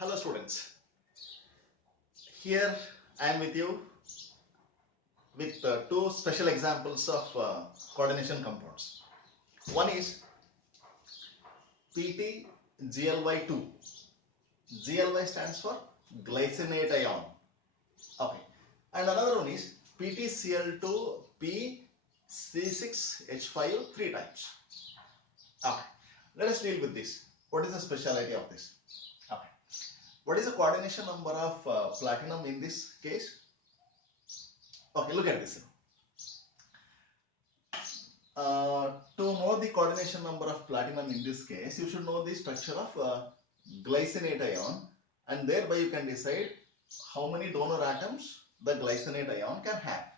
Hello students, here I am with you with two special examples of coordination compounds. One is PtGly2. Gly stands for glycinate ion. Okay. And another one is PtCl2PC6H5 three times. Okay. Let us deal with this. What is the speciality of this? Okay. What is the coordination number of platinum in this case? Okay, look at this. To know the coordination number of platinum in this case, you should know the structure of glycinate ion, and thereby you can decide how many donor atoms the glycinate ion can have.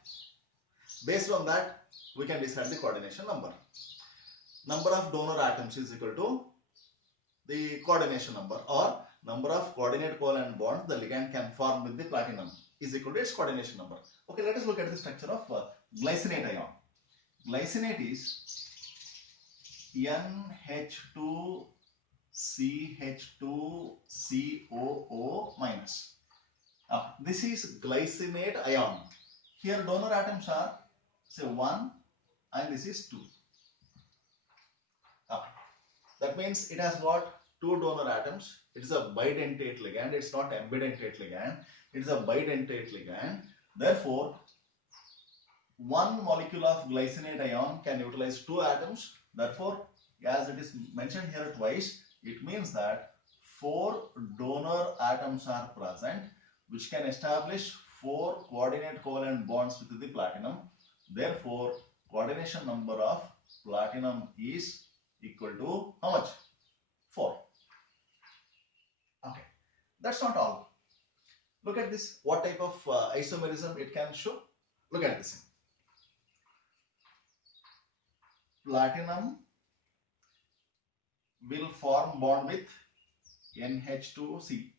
Based on that, we can decide the coordination number. Number of donor atoms is equal to the coordination number, or number of coordinate covalent bonds the ligand can form with the platinum is equal to its coordination number. Okay, let us look at the structure of glycinate ion. Glycinate is NH2CH2COO minus. This is glycinate ion. Here donor atoms are say 1 and this is 2. That means it has got two donor atoms. It is a bidentate ligand. It's not ambidentate ligand. It is a bidentate ligand. Therefore, one molecule of glycinate ion can utilize two atoms. Therefore, as it is mentioned here twice, it means that 4 donor atoms are present which can establish 4 coordinate covalent bonds with the platinum. Therefore, coordination number of platinum is equal to how much? 4. Okay, that's not all. Look at this. What type of isomerism it can show? Look at this. Platinum will form bond with NH2C,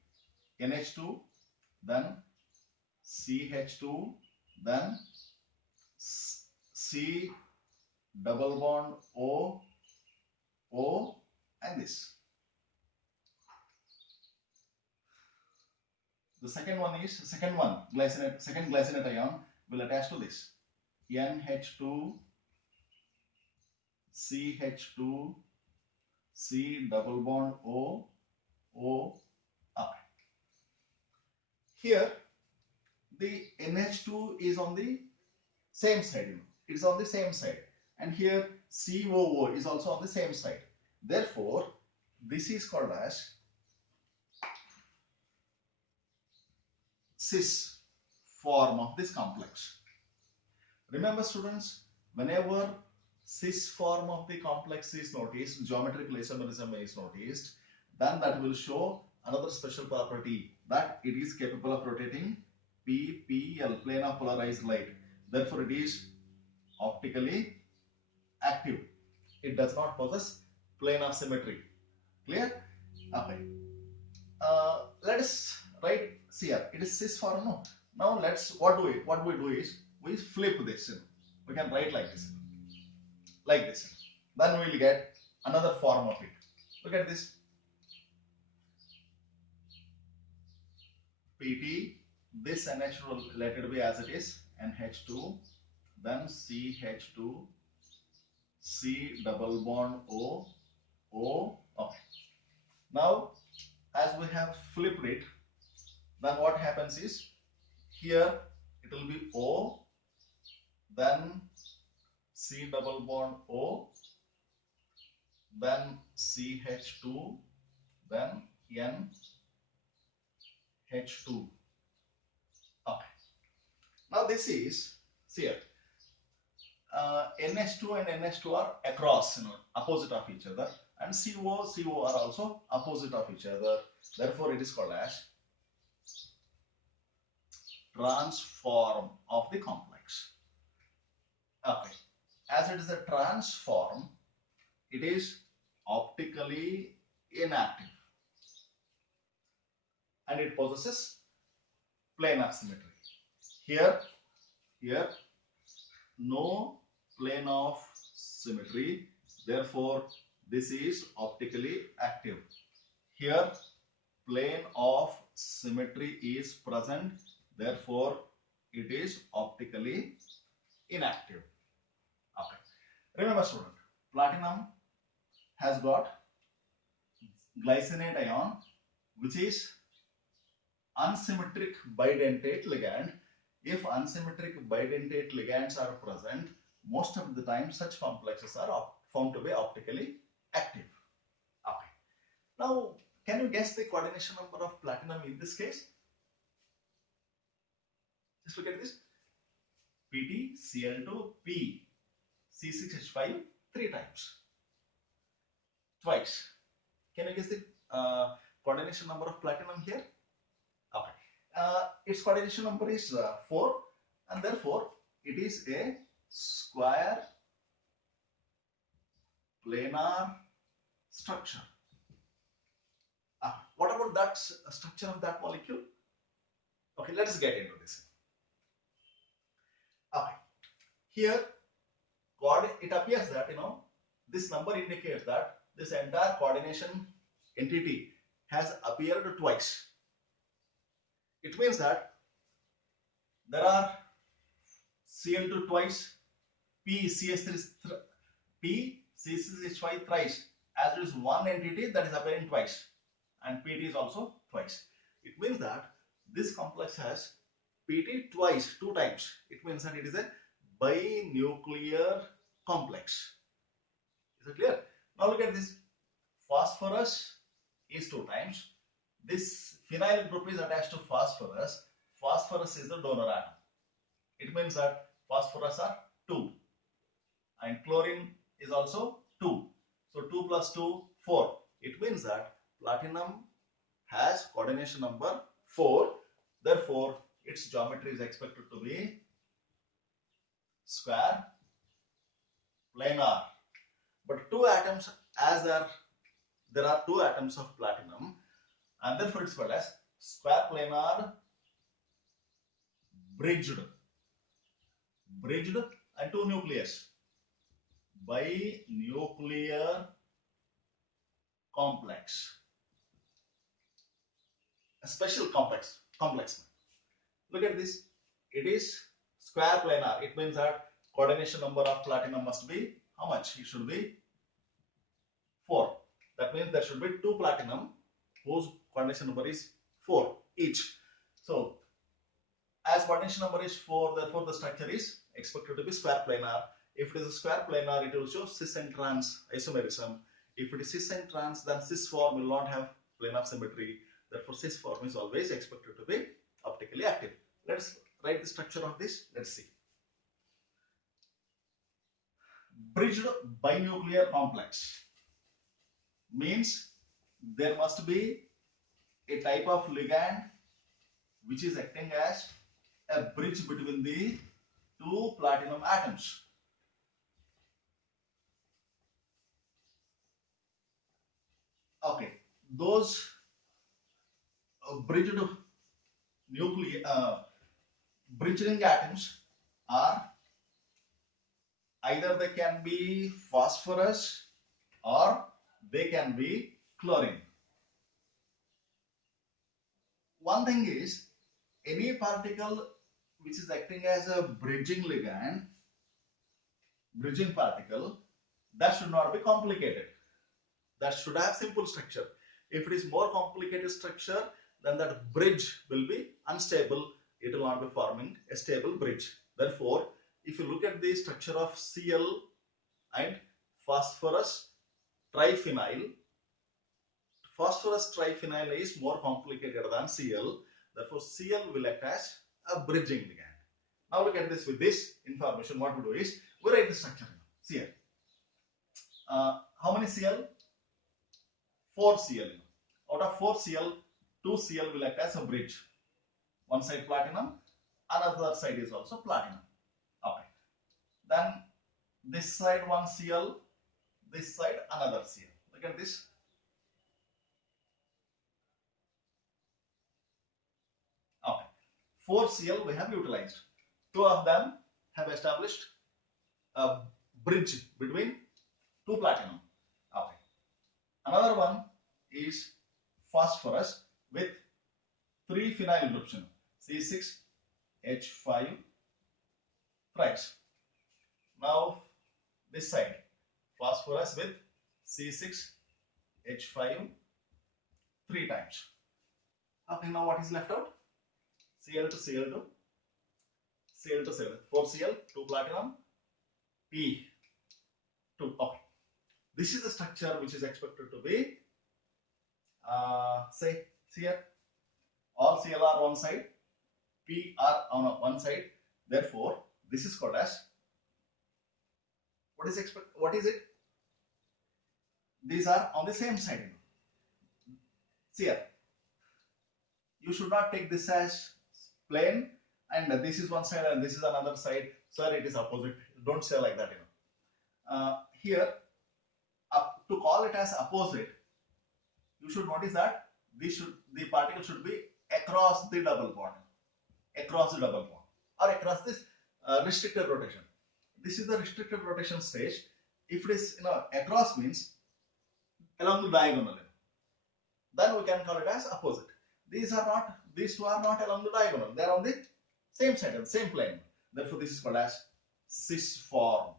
NH2, then CH2, then C double bond O, O, and this. The second glycinate ion will attach to this NH2, CH2, C double bond O, O, up. Here the NH2 is on the same side, it is on the same side, and here COO is also on the same side. Therefore, this is called as cis form of this complex. Remember students, whenever cis form of the complex is noticed, geometrical isomerism is noticed, then that will show another special property, that it is capable of rotating PPL, plane of polarized light. Therefore, it is optically active. It does not possess plane of symmetry. Clear? Okay. Let us write. See here, it is cis form. No. Now what we do is we flip this. We can write like this. Like this. Then we will get another form of it. Look at this. PT. This NH will let it be as it is. NH2. Then CH2. C double bond O. O. Okay. Now, as we have flipped it, then what happens is, here it will be O, then C double bond O, then CH2, then NH2. Okay. Now this is, see here, NH2 and NH2 are across, opposite of each other, and CO are also opposite of each other. Therefore, it is called as transform of the complex. Okay. As it is a transform, it is optically inactive and it possesses plane of symmetry. Here, no plane of symmetry. Therefore, this is optically active. Here, plane of symmetry is present, therefore it is optically inactive. Okay. Remember student, platinum has got glycinate ion which is unsymmetric bidentate ligand. If unsymmetric bidentate ligands are present, most of the time such complexes are found to be optically active. Okay. Now, can you guess the coordination number of platinum in this case? Just look at this. Pt, Cl2, P, C6H5 three times. Twice. Can you guess the coordination number of platinum here? Okay. Its coordination number is 4 and therefore it is a square planar structure. What about that structure of that molecule? Okay, let us get into this. Okay, here it appears that this number indicates that this entire coordination entity has appeared twice. It means that there are Cl2 twice, P CS3 P C6H5 thrice, as it is one entity that is appearing twice, and PT is also twice. It means that this complex has PT twice, two times. It means that it is a binuclear complex. Is it clear? Now look at this. Phosphorus is two times. This phenyl group is attached to phosphorus. Phosphorus is the donor atom. It means that phosphorus are 2. And chlorine is also 2. So 2 plus 2, 4. It means that platinum has coordination number 4. Therefore, its geometry is expected to be square planar. But two atoms, as there are two atoms of platinum, and therefore it's called as square planar bridged and two nucleus. Binuclear complex. A special complex. Look at this. It is square planar. It means that coordination number of platinum must be how much? It should be 4. That means there should be 2 platinum whose coordination number is 4 each. So, as coordination number is 4, therefore the structure is expected to be square planar. If it is a square planar, it will show cis and trans isomerism. If it is cis and trans, then cis form will not have plane of symmetry. Therefore, cis form is always expected to be optically active. Let's write the structure of this. Let's see. Bridged binuclear complex means there must be a type of ligand which is acting as a bridge between the two platinum atoms. Okay, those bridged bridging atoms are either they can be phosphorus or they can be chlorine. One thing is, any particle which is acting as a bridging ligand, bridging particle, that should not be complicated. That should have simple structure. If it is more complicated structure, then that bridge will be unstable. It will not be forming a stable bridge. Therefore, if you look at the structure of Cl and phosphorus triphenyl is more complicated than Cl. Therefore, Cl will act as a bridging ligand. Now look at this. With this information, what we do is we write the structure. See here. How many Cl? 4 Cl. Out of 4 Cl, 2 Cl will act as a bridge. One side platinum, another side is also platinum. Okay. Then this side 1 Cl, this side another Cl. Look at this. Okay. 4 Cl we have utilized. 2 of them have established a bridge between 2 platinum. Okay. Another one is phosphorus. with 3 phenyl groups, C6H5 thrice. Now this side, phosphorus with C6H5 3 times. Okay, now what is left out? Cl to Cl2, Cl to Cl, 4Cl, 2 platinum, P2. Okay, this is the structure which is expected to be, say, here, all Cl are one side, P are on one side. Therefore, this is called as, what is it? These are on the same side. See here, you should not take this as plane and this is one side and this is another side. Sir, it is opposite. Don't say like that. Here, to call it as opposite, you should notice that the particle should be across the double bond, or across this restricted rotation. This is the restricted rotation stage. If it is across means along the diagonal, then we can call it as opposite. These two are not along the diagonal. They are on the same side, the same plane. Therefore, this is called as cis form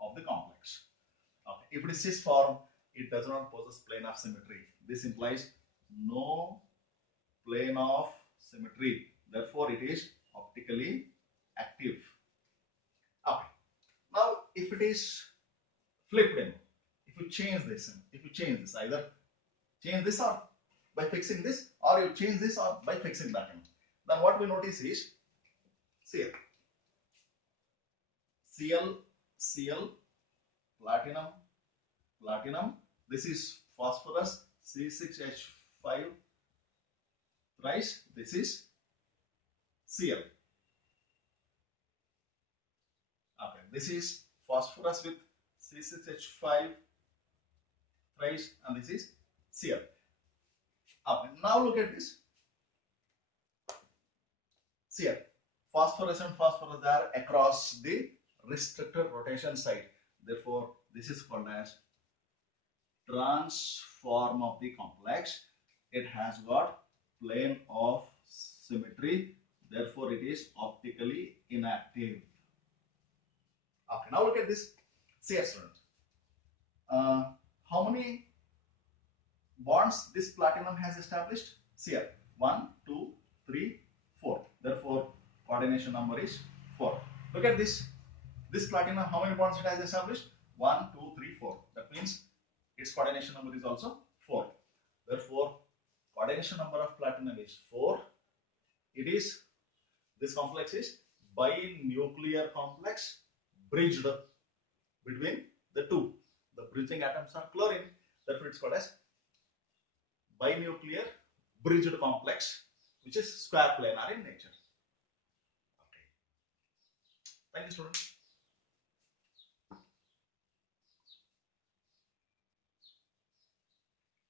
of the complex. Okay. If it is cis form, it does not possess plane of symmetry. This implies no plane of symmetry. Therefore, it is optically active. Okay. Now, if it is flipped in, if you change this, either change this or by fixing this, or you change this or by fixing that, then what we notice is, Cl, Cl, platinum, platinum. This is phosphorus, C6H5 thrice. This is Cl. Okay, this is phosphorus with C6H5 thrice, and this is Cl. Okay, now look at this. Cl, phosphorus and phosphorus are across the restricted rotation side. Therefore, this is called as transform of the complex. It has got plane of symmetry. Therefore, it is optically inactive. Okay, now look at this. See, student. How many bonds this platinum has established? See here. 1, 2, 3, 4. Therefore, coordination number is 4. Look at this. This platinum, how many bonds it has established? 1, 2, 3, 4. That means its coordination number is also 4. Therefore, coordination number of platinum is 4. This complex is binuclear complex bridged between the two. The bridging atoms are chlorine. Therefore, it's called as binuclear bridged complex, which is square planar in nature. Okay. Thank you, students.